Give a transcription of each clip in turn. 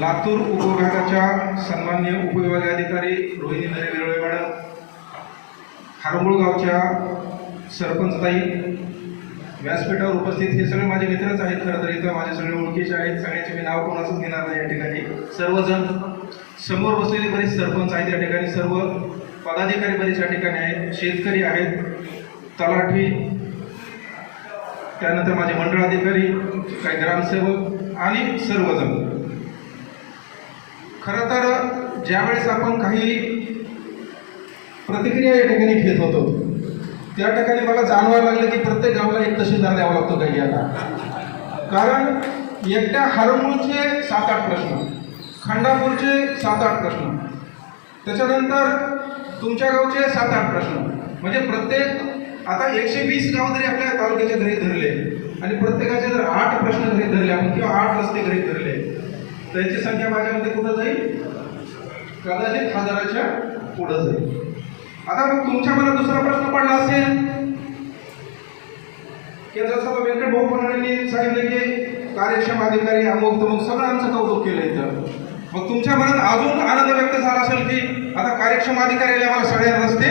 लातूर उपविभागाच्या सन्मान्य उपविभागीय अधिकारी रोहिणी नरे विरळे मॅडम हारमुळ गावच्या सरपंचताई व्यासपीठावर उपस्थित हे सगळे माझे मित्रच आहेत खरं तर इथं माझे सगळे ओळखीचे आहेत. सगळ्यांचे मी नाव कोणाचंच घेणार नाही या ठिकाणी. सर्वजण समोर बसलेले बरेच सरपंच आहेत या ठिकाणी. सर्व पदाधिकारी बरेच या ठिकाणी आहेत. शेतकरी आहेत. तलाठी त्यानंतर माझे मंडळ अधिकारी काही ग्रामसेवक आणि सर्वजण. खरं तर ज्यावेळेस आपण काही प्रतिक्रिया या ठिकाणी घेत होतो त्या ठिकाणी मला जाणवायला लागलं की प्रत्येक गावाला एक तहसीलदार द्यावा लागतो काही याला. कारण एकट्या हरमूळचे सात आठ प्रश्न खंडापूरचे सात आठ प्रश्न त्याच्यानंतर तुमच्या गावचे सात आठ प्रश्न. म्हणजे प्रत्येक आता एकशे वीस गाव जरी आपल्या तालुक्याचे घरी धरले आणि प्रत्येकाचे जर आठ प्रश्न घरी धरले आपण किंवा आठ रस्ते घरी धरले त्यांची संख्या माझ्यामध्ये कुठं जाईल? कदाचित हजाराच्या पुढं जाईल. आता मग तुमच्या मनात दुसरा प्रश्न पडला असेल. की जसं आता व्यंकट भाऊ फडणवीसांनी सांगितलं की कार्यक्षम अधिकारी अमुक तमुक सगळं आमचं कौतुक केलं इथं. मग तुमच्या मनात अजून आनंद व्यक्त झाला असेल की आता कार्यक्षम अधिकारी आम्हाला सगळे रस्ते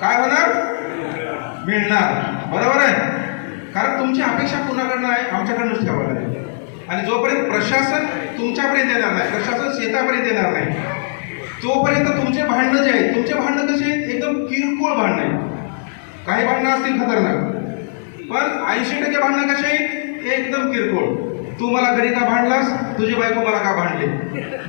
काय होणार? मिळणार. बरोबर आहे? कारण तुमची अपेक्षा कुणाकडनं आहे? आमच्याकडनंच ठेवायला आणि जोपर्यंत प्रशासन तुमच्यापर्यंत येणार नाही प्रशासन शेतापर्यंत येणार नाही तोपर्यंत तुमचे भांडणं जे आहेत तुमचे भांडणं कसे आहेत? एकदम किरकोळ भांडणं आहेत. काही भांडणं असतील खतरनाक पण ऐंशी टक्के भांडणं कसे आहेत? एकदम किरकोळ. तू मला घरी का भांडलास? तुझी बायको मला का भांडली?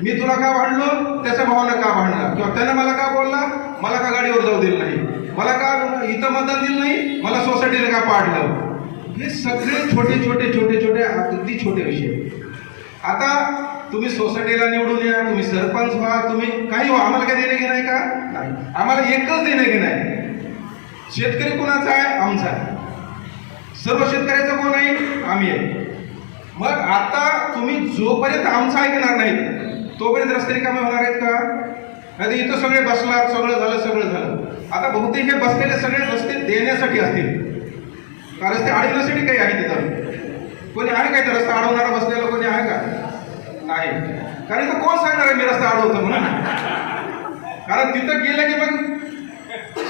मी तुला का भांडलो? त्याच्या भावानं का भांडला? किंवा त्यानं मला का बोलला? मला का गाडीवर जाऊ दिलं नाही? मला का इथं मतदान दिलं नाही? मला सोसायटीला का पाडलं? हे सगळे छोटे छोटे छोटे छोटे अगदी छोटे विषय. आता तुम्ही सोसायटीला निवडून या तुम्ही सरपंच व्हा तुम्ही काही व्हा. आम्हाला काय देणं घेणं आहे का? नाही. आम्हाला एकच देणं घेणं आहे. शेतकरी कुणाचा आहे? आमचा आहे. सर्व शेतकऱ्याचा कोण आहे? आम्ही आहे. मग आता तुम्ही जोपर्यंत आमचं ऐकणार नाही तोपर्यंत रस्ते रिकामे होणार आहेत का? नाही इथं सगळे बसला सगळं झालं सगळं झालं. आता बहुतेक हे बसलेले सगळे रस्ते देण्यासाठी असतील. का रस्ते अडवण्यासाठी काही आहे तिथं. कोणी आहे काय तर रस्ता अडवणारा बसलेला? कोणी आहे का? नाही. कारण तर कोण सांगणार आहे मी रस्ता अडवतो म्हणून? कारण तिथं गेलं की मग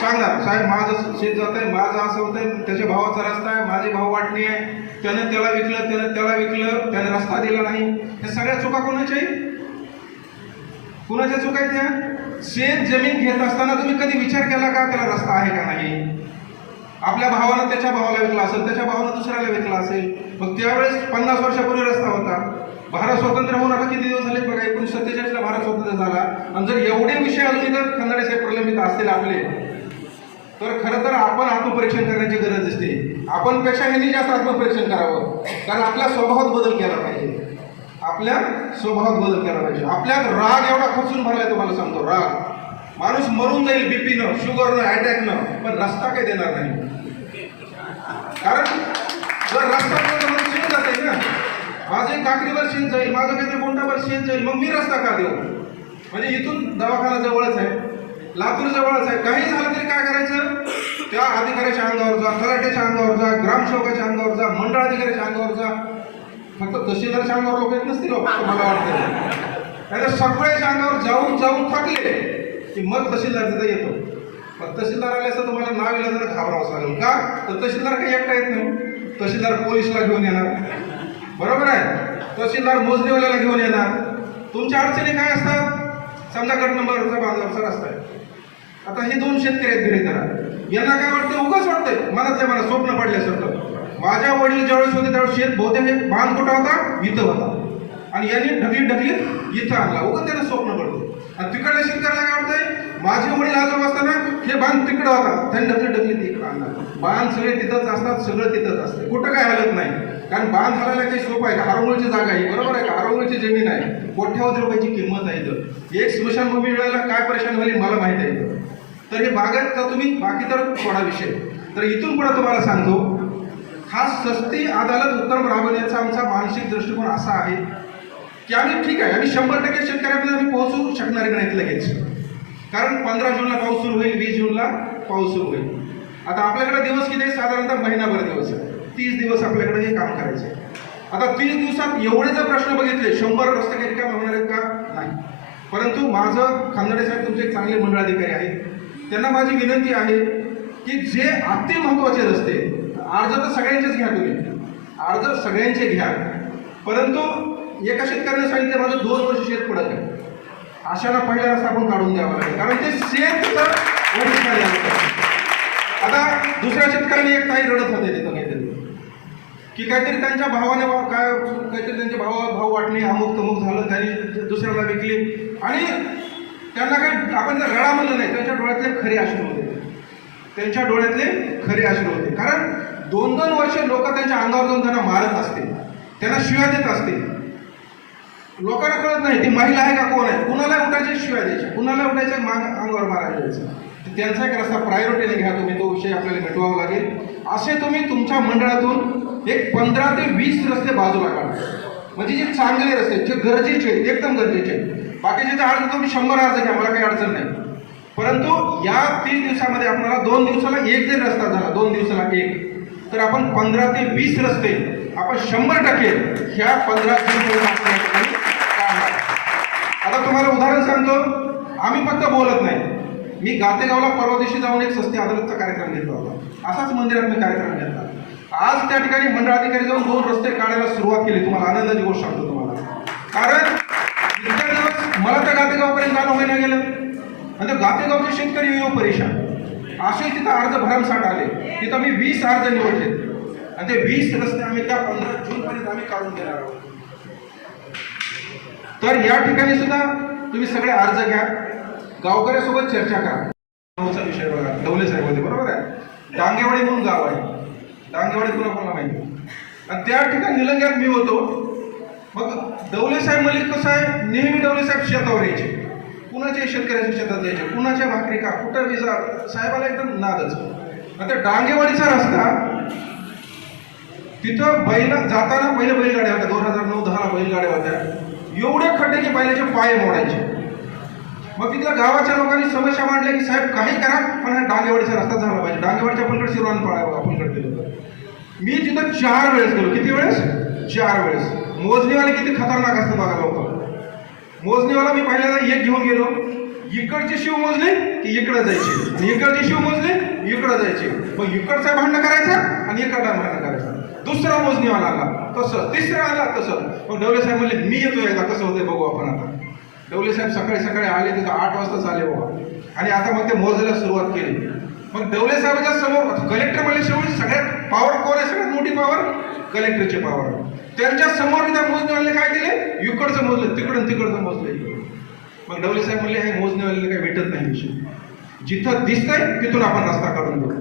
सांगणार. साहेब माझं शेत जात आहे माझं असं होत आहे त्याच्या भावाचा रस्ता आहे माझी भाव वाटणी आहे. त्यानं त्याला विकलं त्यानं त्याला विकलं त्याने रस्ता दिला नाही. हे सगळ्या चुका कोणाच्या कुणाच्या चुका आहेत त्या? शेत जमीन घेत असताना तुम्ही कधी विचार केला का त्याला रस्ता आहे का नाही? आपल्या भावानं त्याच्या भावाला विकला असेल त्याच्या भावानं दुसऱ्याला विकला असेल. मग त्यावेळेस पन्नास वर्षापूर्वी रस्ता होता. भारत स्वतंत्र होऊन आता किती दिवस झाले बघा एकोणीसशे सत्तेचाळीसला भारत स्वतंत्र झाला. आणि जर एवढे विषय अजून इथं खंदाडे साहेब प्रलंबित असतील आपले. तर खरं तर आपण आत्मपरीक्षण करण्याची गरज असते. आपण पेक्षा ह्यांनी जास्त आत्मपरीक्षण करावं. कारण आपल्या स्वभावात बदल केला पाहिजे. आपल्या स्वभावात बदल केला पाहिजे. आपल्यात राग एवढा खचून भरलाय तुम्हाला सांगतो राग. माणूस मरून जाईल बीपीनं शुगरनं अटॅकनं पण रस्ता काही देणार नाही. कारण जर रस्ता दिला तर मला जाते ना माझे काकडीवर शेण जाईल माझं काहीतरी बोंडावर शेण जाईल मग मी रस्ता का देऊ? म्हणजे इथून दवाखाना जवळच आहे लातूर जवळच आहे. काही झालं तरी काय करायचं? त्या अधिकाऱ्याच्या अंगावर जा तलाट्याच्या अंगावर जा ग्रामसेवकाच्या अंगावर जा मंडळ अधिकाऱ्याच्या अंगावर जा. फक्त तहसीलदारच्या अंगावर लोक येत नसतील हो, मला वाटतं नाही तर सगळ्याच्या अंगावर जाऊन जाऊन थकले की मग तहसीलदार तिथं येतो. तहसीलदार आले असं तुम्हाला नाव इला घाबरावं लागेल. का? तर तहसीलदार काही एकटा येत नाही हो. तहसीलदार पोलीसला घेऊन येणार. बरोबर आहे? तहसीलदार मोजणीवाल्याला घेऊन येणार. तुमच्या अडचणी काय असतात? समजा गट नंबरचा बांधावरचा रस्ता आहे. आता हे दोन शेतकरी आहेत घरी धरा यांना काय वाटतं उगाच वाटतंय. मनातल्या मला स्वप्न पडल्यासारखं. माझ्या वडील ज्यावेळेस होते त्यावेळेस शेत बहुतेक बांध कुठं होता? इथं होता. आणि यांनी ढकली ढकली इथं आणला. उगा त्यांना स्वप्न पडतं आणि तिकडल्या शेतकऱ्याला काय वाटतंय? माझे वडील आजोबा असताना हे बांध तिकडं होता. त्यांनी ढकलीत ढकलीत तिकडं आणला. बांध सगळे तिथंच असतात सगळं तिथंच असतं. कुठं काय हलत नाही. कारण बांध हलायला काही सोपं आहे का? हरवण्याची जागा आहे. बरोबर आहे का? हरवण्याची जमीन आहे. कोट्यावधी रुपयाची किंमत आहे तर एक स्मशानभूमी मिळायला काय परेशान झाली मला माहीत आहे तर हे बागायत का तुम्ही? बाकी तर थोडा विषय. तर इथून पुढे तुम्हाला सांगतो. हा सस्ती अदालत उत्तम राबवण्याचा आमचा मानसिक दृष्टिकोन असा आहे की आम्ही ठीक आहे. आम्ही शंभर टक्के शेतकऱ्यापर्यंत आम्ही पोहोचू शकणार नाहीत लगेच. कारण पंधरा जूनला पाऊस सुरू होईल वीस जूनला पाऊस सुरू होईल. आता आपल्याकडे दिवस किती साधारणतः महिनाभर दिवस आहे तीस दिवस आपल्याकडे हे काम करायचं. आहे आता तीस दिवसात एवढे जर प्रश्न बघितले शंभर रस्ते काही काम होणार आहेत का? नाही. परंतु माझं खांदडे साहेब तुमचे एक चांगले मंडळाधिकारी आहेत. त्यांना माझी विनंती आहे की जे अति महत्त्वाचे रस्ते अर्ज तर सगळ्यांचेच घ्या तुम्ही. अर्ज सगळ्यांचे घ्या. परंतु एका शेतकऱ्याने सांगितलं माझं दोन वर्ष शेत पडत आहे. अशाला पहिला रस्ता पण काढून द्यावा लागेल. कारण ते शेत वरिष्ठांनी आता दुसऱ्या शेतकऱ्याने एक काही रडत होते तिथं काहीतरी की काहीतरी त्यांच्या भावाने काय काहीतरी त्यांच्या भावा भाव वाटणे अमुक तमुक झालं त्यांनी दुसऱ्याला विकली. आणि त्यांना काही आपण जर रडा म्हणलं नाही त्यांच्या डोळ्यातले खरे अश्रू होते. त्यांच्या डोळ्यातले खरे अश्रू होते. कारण दोन दोन वर्ष लोक त्यांच्या अंगावर जाऊन त्यांना मारत असते त्यांना शिव्या देत असते लोकांना कळत नाही ती महिला आहे का कोण आहे? कुणाला उठायच्या शिवाय द्यायच्या कुणाला उठायचं? माग अंगावर मारायला द्यायचं. तर त्यांचा एक रस्ता प्रायोरिटीने घ्या तुम्ही तो विषय आपल्याला मिटवावा लागेल. असे तुम्ही तुमच्या मंडळातून एक पंधरा ते वीस रस्ते बाजूला काढा. म्हणजे जे चांगले रस्ते जे गरजेचे आहेत, एकदम गरजेचे. आहेत. बाकीचे अर्ज तुम्ही शंभर अर्ज घ्या मला काही अडचण नाही. परंतु या तीन दिवसामध्ये आपल्याला दोन दिवसाला एक जरी रस्ता झाला दोन दिवसाला एक तर आपण पंधरा ते वीस रस्ते आपण शंभर टक्के ह्या पंधरा सांगतो आम्ही फक्त बोलत नाही. मी गातेगावला परवा दिवशी जाऊन एक सस्ती अदालतचा कार्यक्रम घेतला होता. असाच मंदिरात मी कार्यक्रम घेतला. आज त्या ठिकाणी मंडळ अधिकारी जाऊन दोन रस्ते काढायला सुरुवात केली. तुम्हाला आनंदाची गोष्ट सांगतो तुम्हाला. कारण इतक्या दिवस मला त्या गातेगावपर्यंत जाणं होईना गेलं. आणि त्या गातेगावचे शेतकरी येऊ परेशान. असे तिथं अर्ज भरमसाठ आले. तिथं मी वीस अर्ज निवडले. आणि ते वीस रस्ते आम्ही त्या पंधरा जूनपर्यंत आम्ही काढून देणार आहोत. तर या ठिकाणी सुद्धा तुम्ही सगळे अर्ज घ्या. गावकऱ्यासोबत चर्चा करा. गावचा विषय बघा. डवले साहेबमध्ये बरोबर आहे? डांगेवाडी म्हणून गाव आहे. डांगेवाडी कुणा कोणाला माहिती? आणि त्या ठिकाणी निलंग्यात मी होतो. मग डवले साहेब मलिक कसं आहे? नेहमी डवले साहेब शेतावर यायचे. कुणाच्या शेतकऱ्याच्या शेतात जायचे कुणाच्या भाकरी का कुठं विजा? साहेबाला एकदम नादच. आणि त्या डांगेवाडीचा रस्ता तिथं बैल जाताना पहिले बैलगाड्या होत्या. दोन हजार नऊ दहाला बैलगाड्या होत्या. एवढे खड्डे की बैलाचे पाय मोडायचे. मग तिथल्या गावाच्या लोकांनी समस्या मांडल्या की साहेब काही करा पण हा डांगेवाडीचा रस्ता झाला पाहिजे. डांगेवाडीच्या पलीकडे शिरवान पळावं आपण कडे गेलो मी तिथं चार वेळेस गेलो. किती वेळेस? चार वेळेस. मोजणीवाले किती खतरनाक असतं बघा लोक. मोजणीवाला मी पहिल्यांदा एक घेऊन गेलो. इकडचे शिव मोजले की इकडे जायचे. आणि इकडचे शिव मोजले इकडे जायचे. मग इकडचा भांडण करायचा आणि इकडचा भांडण करायचा. दुसरा मोजणीवाला आला. तसं तिसरं आला तसं. मग डवले साहेब म्हणले मी येतो एकदा कसं होतंय बघू आपण आता. डवले साहेब सकाळी सकाळी आले तिथं आठ वाजताच आले बाबा आणि आता मग ते मोजायला सुरुवात केली. मग डवले साहेबांच्या समोर कलेक्टर म्हणले शेवटी सगळ्यात पॉवर कोण आहे सगळ्यात मोठी पॉवर कलेक्टरची पॉवर त्यांच्यासमोर त्या मोजणेवाले काय केले? इकडचं मोजलं तिकडून तिकडचं मोजलं इकडून मग डवले साहेब म्हणले हे मोजणेवाल्याला काही भेटत नाही विषय. जिथं दिसतंय तिथून आपण रस्ता काढून घेऊ.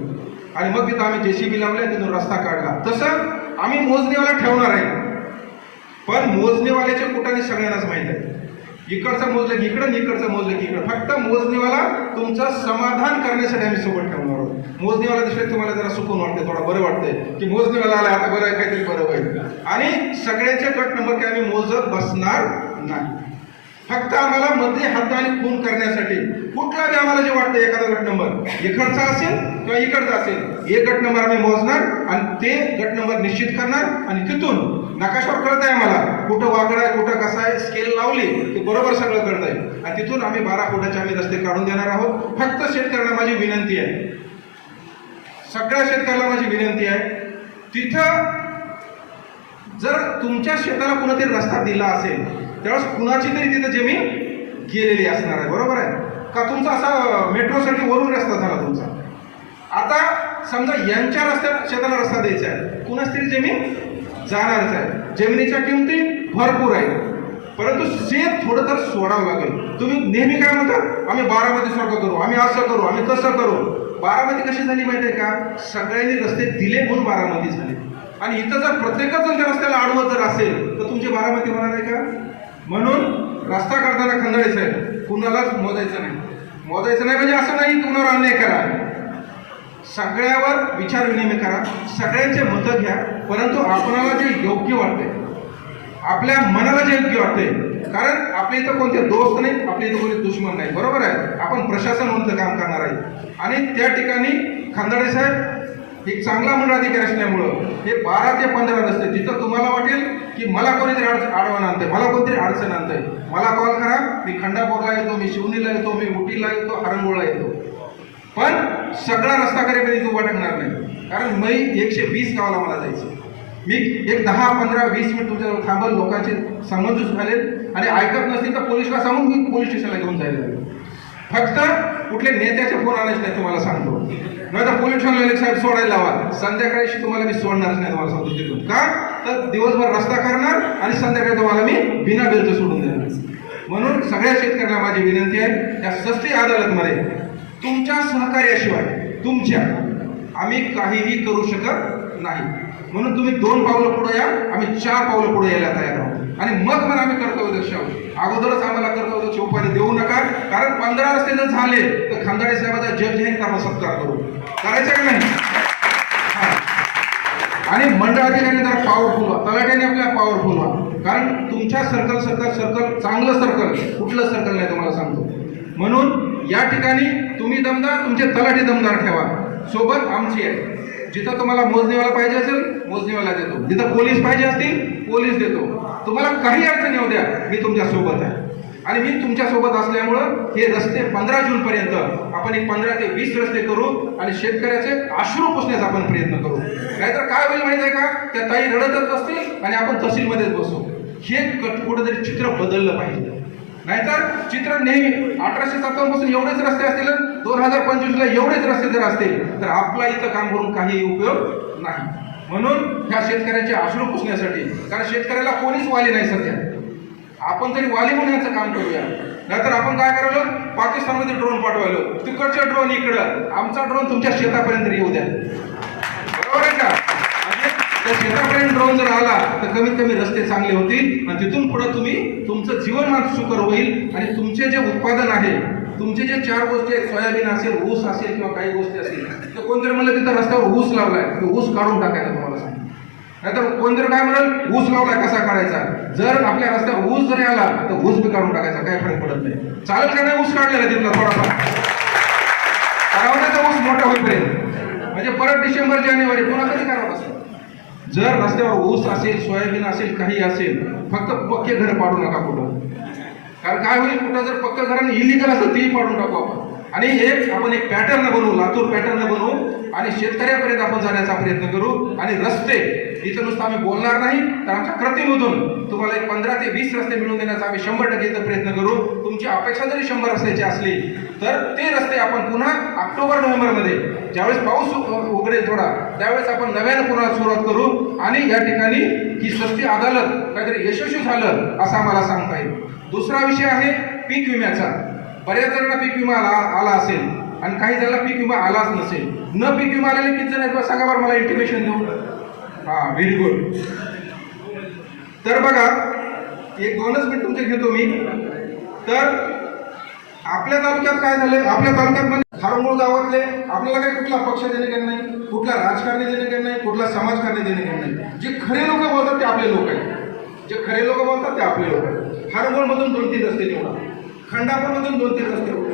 आणि मग तिथं आम्ही जेसीबी लावले तिथून रस्ता काढला. तसं आम्ही मोजणीवाला ठेवणार आहे. पण मोजणीवाल्याच्या कुठाने सगळ्यांनाच माहीत आहे. इकडचं मोजलं की इकडं इकडचं मोजलं की इकडं. फक्त मोजणीवाला तुमचं समाधान करण्यासाठी आम्ही सोबत ठेवणार आहोत. मोजणीवाला दिसले तुम्हाला जरा सुकून वाटते थोडा बरं वाटतंय. की मोजणीवाला आला आता बरं आहे, काहीतरी बरं होईल. आणि सगळ्यांचे गट नंबर काय आम्ही मोजत बसणार नाही. फक्त आम्हाला मध्ये हाताने खून करण्यासाठी कुठला बी आम्हाला जे वाटतं एखादा गट नंबर इकडचा असेल किंवा इकडचा असेल एक गट नंबर आम्ही मोजणार आणि ते गट नंबर निश्चित करणार आणि तिथून नकाशावर कळत आहे आम्हाला कुठं वाकडं आहे कुठं कसं आहे स्केल लावली की बरोबर सगळं कळत आहे आणि तिथून आम्ही बारा फुटाचे आम्ही रस्ते काढून देणार आहोत. फक्त शेतकऱ्यांना माझी विनंती आहे. सगळ्या शेतकऱ्याला माझी विनंती आहे. तिथं जर तुमच्या शेताला कुणीतरी रस्ता दिला असेल त्यावेळेस कुणाची तरी तिथं जमीन गेलेली असणार आहे. बरोबर आहे? का तुमचा असा मेट्रोसाठी वरून रस्ता झाला तुमचा? आता समजा यांच्या रस्त्या शेताला रस्ता द्यायचा आहे. कुणाच तरी जमीन जाणारच आहे. जमिनीच्या किमती भरपूर आहे परंतु शेत थोडं तर सोडावं लागेल. तुम्ही नेहमी काय म्हणता? आम्ही बारामती सारखं करू आम्ही असं करू आम्ही तसं करू. बारामती कशी झाली माहिती आहे का? सगळ्यांनी रस्ते दिले म्हणून बारामती झाली. आणि इथं जर प्रत्येकच जर त्या रस्त्याला आडवत जर असेल तर तुमची बारामती होणार आहे का? म्हणून रस्ता काढताना खंदाळे आहे. कुणालाच मोजायचं नाही. मोजायचं नाही म्हणजे असं नाही कुणावर अन्याय करा. सगळ्यावर विचार विनिमय करा. सगळ्यांचे मतं घ्या. परंतु आपणाला जे योग्य वाटते आपल्या मनाला जे योग्य वाटते कारण आपल्या इथं कोणते दोस्त नाही आपल्या इथं कोणी दुश्मन नाही. बरोबर आहे? आपण प्रशासन म्हणून काम करणार आहे. आणि त्या ठिकाणी खांदाडे साहेब एक चांगला मंडळ अधिकारी असल्यामुळं हे बारा ते पंधरा रस्ते जिथं तुम्हाला वाटेल की मला कोणीतरी अडचण आडवण आणतंय मला कोणतरी अडचण आणतंय. मला कॉल करा मी खंडापूरला येतो मी शिवनीला येतो मी उटीला येतो हरंगोळला येतो. पण सगळा रस्ता करेपर्यंत उभा टाकणार नाही. कारण मी एकशे वीस गावाला मला जायचं मी एक दहा पंधरा वीस मिनिट तुमच्याजवळ थांबल लोकांचे समंजूस घालेल आणि ऐकत नसतील तर पोलिसला सांगून मी पोलीस स्टेशनला घेऊन जायला फक्त कुठले नेत्याचे फोन आलेच नाही तुम्हाला सांगतो. नाही तर पोलीस स्टेशनला साहेब सोडायला लावा. संध्याकाळी तुम्हाला मी सोडणारच नाही तुम्हाला सांगतो तिथून. का? तर दिवसभर रस्ता करणार आणि संध्याकाळी तुम्हाला मी बिना बिलचं सोडून देणार. म्हणून सगळ्या शेतकऱ्यांना माझी विनंती आहे त्या सस्ती अदालतमध्ये तुमच्या सहकार्याशिवाय तुमच्या आम्ही काहीही करू शकत नाही. म्हणून तुम्ही दोन पावलं पुढे या आम्ही चार पावलं पुढे यायला तयार आहोत. आणि मग पण आम्ही कर्तव्यदक्ष आहोत अगोदरच आम्हाला कर्तव्यदक्ष उपाधी देऊ नका. कारण पंधरा रस्ते जर झाले तर खानदाडे साहेबाचा जज आहे आपण सत्कार करू. करायचं का नाही? आणि मंडळ अधिकारी जरा पॉवरफुल व्हा. तलाट्याने आपल्या पॉवरफुल व्हा. कारण तुमच्या सर्कल सरकार सर्कल चांगलं सर्कल कुठलं सर्कल नाही तुम्हाला सांगतो. म्हणून या ठिकाणी तुम्ही दमदार तुमचे तलाठी दमदार ठेवा. सोबत आमची आहे. जिथं तुम्हाला मोजणीवाला पाहिजे असेल मोजणीवाला देतो. जिथं पोलीस पाहिजे असतील पोलीस देतो. तुम्हाला काही अडचण येऊ द्या मी तुमच्यासोबत आहे. आणि मी तुमच्यासोबत असल्यामुळं हे रस्ते पंधरा जून पर्यंत आपण एक पंधरा ते वीस रस्ते करू आणि शेतकऱ्याचे आश्रू पुसण्याचा आपण प्रयत्न करू. नाहीतर काय होईल माहिती आहे का? त्या ताई रडतच असतील आणि आपण तहसीलमध्येच बसू. हे कट- कुठेतरी चित्र बदललं पाहिजे. नाहीतर चित्र नेहमी अठराशे सत्तावन्नपासून एवढेच रस्ते असतील दोन हजार पंचवीसला एवढेच रस्ते जर असतील तर आपला इथं काम करून काही उपयोग नाही. म्हणून ह्या शेतकऱ्याचे आश्रू पुसण्यासाठी कारण शेतकऱ्याला कोणीच वाली नाही सध्या. आपण तरी वाली होण्याचं काम करूया. नाहीतर आपण काय करायलो पाकिस्तानमध्ये ड्रोन पाठवायलो तिकडचे ड्रोन इकडं. आमचा ड्रोन तुमच्या शेतापर्यंत येऊ द्या. बरोबर आहे का? जर त्या शेतापर्यंत ड्रोन जर आला तर कमीत कमी रस्ते चांगले होतील. आणि तिथून पुढे तुम्ही तुमचं जीवनमान सुकर होईल. आणि तुमचे जे उत्पादन आहे तुमचे जे चार गोष्टी आहेत सोयाबीन असेल ऊस असेल किंवा काही गोष्टी असतील तर कोणतरी म्हणलं तिथं रस्त्यावर ऊस लावलाय तर ऊस काढून टाकायचा तुम्हाला सांग नाहीतर कोणतरी काय म्हणाल ऊस लावलाय कसा काढायचा? जर आपल्या रस्त्यावर ऊस जरी आला तर ऊस बी काढून टाकायचा काय फरक पडत नाही. चालत का नाही ऊस काढलेला तिथला थोडाफार? करावं ऊस मोठा होईपर्यंत. म्हणजे परत डिसेंबर जानेवारी पुन्हा कधी करावं असं जर रस्त्यावर ऊस असेल सोयाबीन असेल काही असेल फक्त पक्के घर पाडू नका कुठं. कारण काय होईल कुठं जर पक्क घराने इलिगल असेल तेही पाडून टाकू आपण. आणि एक आपण एक पॅटर्न बनवू लातूर पॅटर्न बनवू आणि शेतकऱ्यापर्यंत आपण जाण्याचा प्रयत्न करू. आणि रस्ते इथं नुसतं आम्ही बोलणार नाही तर आमच्या कृतीमधून तुम्हाला एक पंधरा ते वीस रस्ते मिळवून देण्याचा आम्ही शंभर टक्के इथं प्रयत्न करू. तुमची अपेक्षा जरी शंभर रस्त्याची असली तर ते रस्ते आपण पुन्हा ऑक्टोबर नोव्हेंबरमध्ये ज्यावेळेस पाऊस उघडेल थोडा. त्यावेळेस आपण नव्यानं पुन्हा सुरुवात करू आणि या ठिकाणी ही सस्ती अदालत काहीतरी यशस्वी झालं असं आम्हाला सांगता येईल. दुसरा विषय आहे पीक विम्याचा. बऱ्याच जणांना पीक विमा आला आला असेल आणि काही जणांना पीक विमा आलाच नसेल. न पीक विमा आलेले किती जण आहेत सांगा बरं मला इंटिमेशन देऊ हां व्हेरी गुड तर बघा एक दोनच मिनिट तुमचे घेतो मी. तर आपल्या तालुक्यात काय झालं आपल्या तालुक्यात म्हणजे खारंगोळ गावातले आपल्याला काही कुठला पक्ष देणे घेणे नाही? कुठला राजकारणी देणे घेणे नाही कुठला समाजकारणी देणे घेणे नाही. जे खरे लोक बोलतात ते आपले लोक आहेत. जे खरे लोक बोलतात ते आपले लोक आहेत. हरगोळमधून दोन तीन रस्ते निवडा. खंडापूरमधून दोन तीन रस्ते निवडा.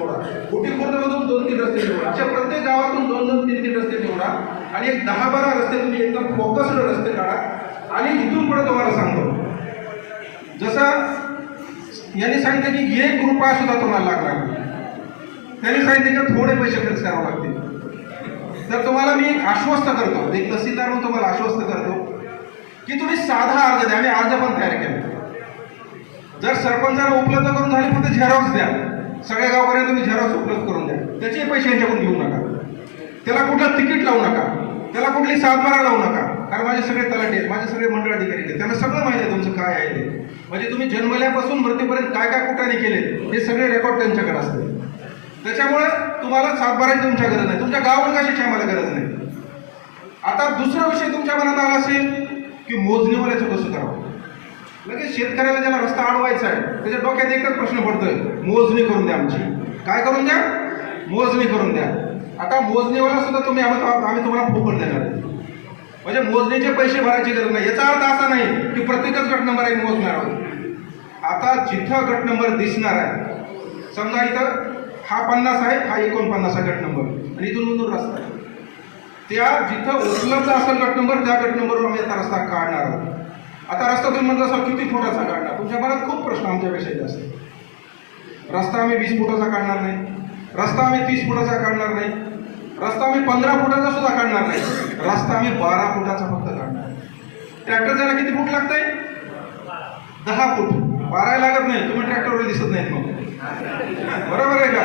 मधून दोन तीन रस्ते निवडा. अशा प्रत्येक गावातून दोन दोन तीन तीन रस्ते निवडा. आणि एक दहा बारा रस्ते तुम्ही एकदम फोकस्ड रस्ते काढा. आणि इथून पुढे तुम्हाला सांगतो. जसं यांनी सांगितलं की एक रुपया सुद्धा तुम्हाला लागणार त्यांनी सांगितलं की थोडे पैसे खर्च करावे लागतील. तर तुम्हाला मी एक आश्वस्त करतो. म्हणजे एक तहसीलदार म्हणून तुम्हाला आश्वस्त करतो की तुम्ही साधा अर्ज द्या. आम्ही अर्ज पण तयार केला. जर सरपंचाला उपलब्ध करून झाले फक्त झेरॉक्स द्या. सगळ्या गावापर्यंत तुम्ही झेरॉक्स उपलब्ध करून द्या. त्याचे पैसे यांच्याकडून घेऊ नका. त्याला कुठलं तिकीट लावू नका. त्याला कुठली सातबारा लावू नका. कारण माझे सगळे तलाटे आहेत. माझे सगळे मंडळ अधिकारी आहेत. त्यांना सगळं माहिती आहे तुमचं काय आहे ते. म्हणजे तुम्ही जन्मल्यापासून मृत्यूपर्यंत काय काय कुठाने केले हे सगळे रेकॉर्ड त्यांच्याकडे असते त्याच्यामुळे तुम्हाला सातबाराची तुमच्या गरज नाही. तुमच्या गावावर कशाची आम्हाला गरज नाही. आता दुसरा विषय तुमच्या मनात आला असेल की मोजणीवाल्याचं कसं करावं? लगेच शेतकऱ्याला ज्याला रस्ता अडवायचा आहे त्याच्या डोक्यात एकच प्रश्न पडतोय मोजणी करून द्या आमची. काय करून द्या? मोजणी करून द्या. आता मोजणीवाला सुद्धा तुम्ही आम्ही तुम्हाला फुकट देणार. म्हणजे मोजणीचे पैसे भरायची गरज नाही. याचा अर्थ असा नाही की प्रत्येकच गट नंबर आहे मोजणार आहोत. आता जिथं गट नंबर दिसणार आहे समजा इथं हा पन्नास आहे हा एकोणपन्नास आहे गट नंबर. आणि इथून मधून रस्ता. आहे त्या जिथं उपलब्ध असेल गट नंबर त्या गट नंबरवर आम्ही आता रस्ता काढणार आहोत. आता रस्ता तुम्ही म्हटलं असाल किती फुटाचा काढणार? तुमच्या मनात खूप प्रश्न आमच्यापेक्षा जास्त रस्ता आम्ही वीस फुटाचा काढणार नाही. रस्ता आम्ही तीस फुटाचा काढणार नाही. रस्ता आम्ही पंधरा फुटाचा सुद्धा काढणार नाही. रस्ता आम्ही बारा फुटाचा फक्त काढणार ट्रॅक्टर जायला किती फूट लागतंय? दहा फूट. बारा लागत नाही. तुम्ही ट्रॅक्टरवर दिसत नाहीत मग. बरोबर आहे का?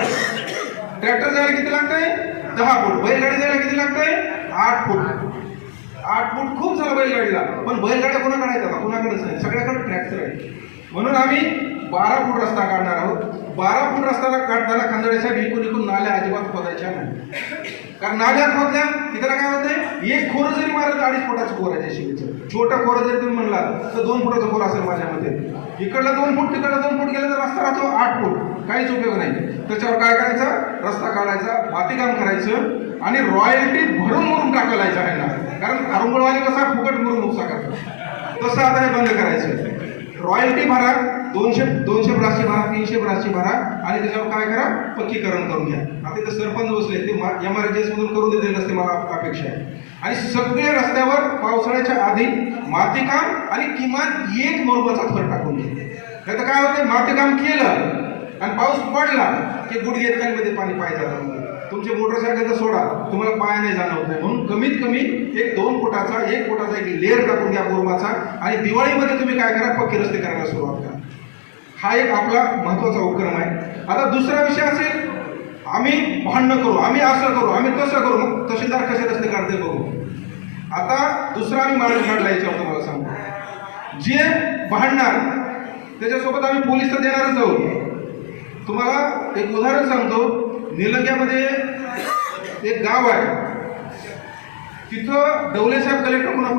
ट्रॅक्टर जायला किती लागतंय? दहा फूट. बैलगाडी जायला किती लागतंय? आठ फूट. आठ फूट खूप झालं बैलगाडीला. पण बैलगाड्या कोणाकडे आहेत आता? कोणाकडेच नाही. सगळ्याकडे ट्रॅक्टर आहे म्हणून आम्ही बारा फूट रस्ता काढणार आहोत. बारा फूट रस्त्याला काढताना खांदड्याच्या इकून इकून नाल्या अजिबात खोदायच्या नाही. कारण नाल्या खोदल्या की त्याला काय होतंय? एक खोर जरी मारत अडीच फुटाचं खोर आहे त्या शिवीचं छोटं खोर जरी तुम्ही म्हणला तर दोन फुटाचं खोर असेल माझ्या मते. इकडला दोन फूट तिकडला दोन फूट गेलं तर रस्ता राहतो आठ फूट. काहीच उपयोग नाही. त्याच्यावर काय करायचं? रस्ता काढायचा मातीकाम करायचं आणि रॉयल्टी भरून भरून टाकायला आहे कारण अरुंगळवाले कसा फुकट भरून नुकसान करतात तसं आता हे बंद करायचं. रॉयल्टी भरा दोनशे दोनशे ब्रासची भरा तीनशे ब्रासची भरा आणि त्याच्यावर काय करा? पक्कीकरण करून घ्या. आता ते सरपंच बसले ते एम आर मधून करून देतील असते मला अपेक्षा आहे. आणि सगळे रस्त्यावर पावसाळ्याच्या आधी मातीकाम आणि किमान एक मोरबाचा थर टाकून घ्या. नाही तर काय होतं मातीकाम केलं आणि पाऊस पडला की गुडघे पाणी पाय जातं तुमचे मोटरसायकल तर सोडा तुम्हाला पाय नाही जाणवत नाही. म्हणून कमीत कमी एक दोन फुटाचा एक फुटाचा एक लेअर टाकून घ्या बोरमाचा आणि दिवाळीमध्ये तुम्ही काय करा? पक्के रस्ते करायला सुरुवात करा. हा एक आपला महत्त्वाचा उपक्रम आहे. आता दुसरा विषय असेल आम्ही भांडणं करू आम्ही असं करू आम्ही तसं करू. मग तहसीलदार कसे रस्ते काढते बघू. आता दुसरा आम्ही मार्ग काढला याच्यावर तुम्हाला सांगू जे भांडणार त्याच्यासोबत आम्ही पोलीस तर देणारच आहोत. तुम्हाला एक उदाहरण सांगतो. निलंग्यामध्ये एक गाव आहे. तिथं डवले साहेब कलेक्टर म्हणून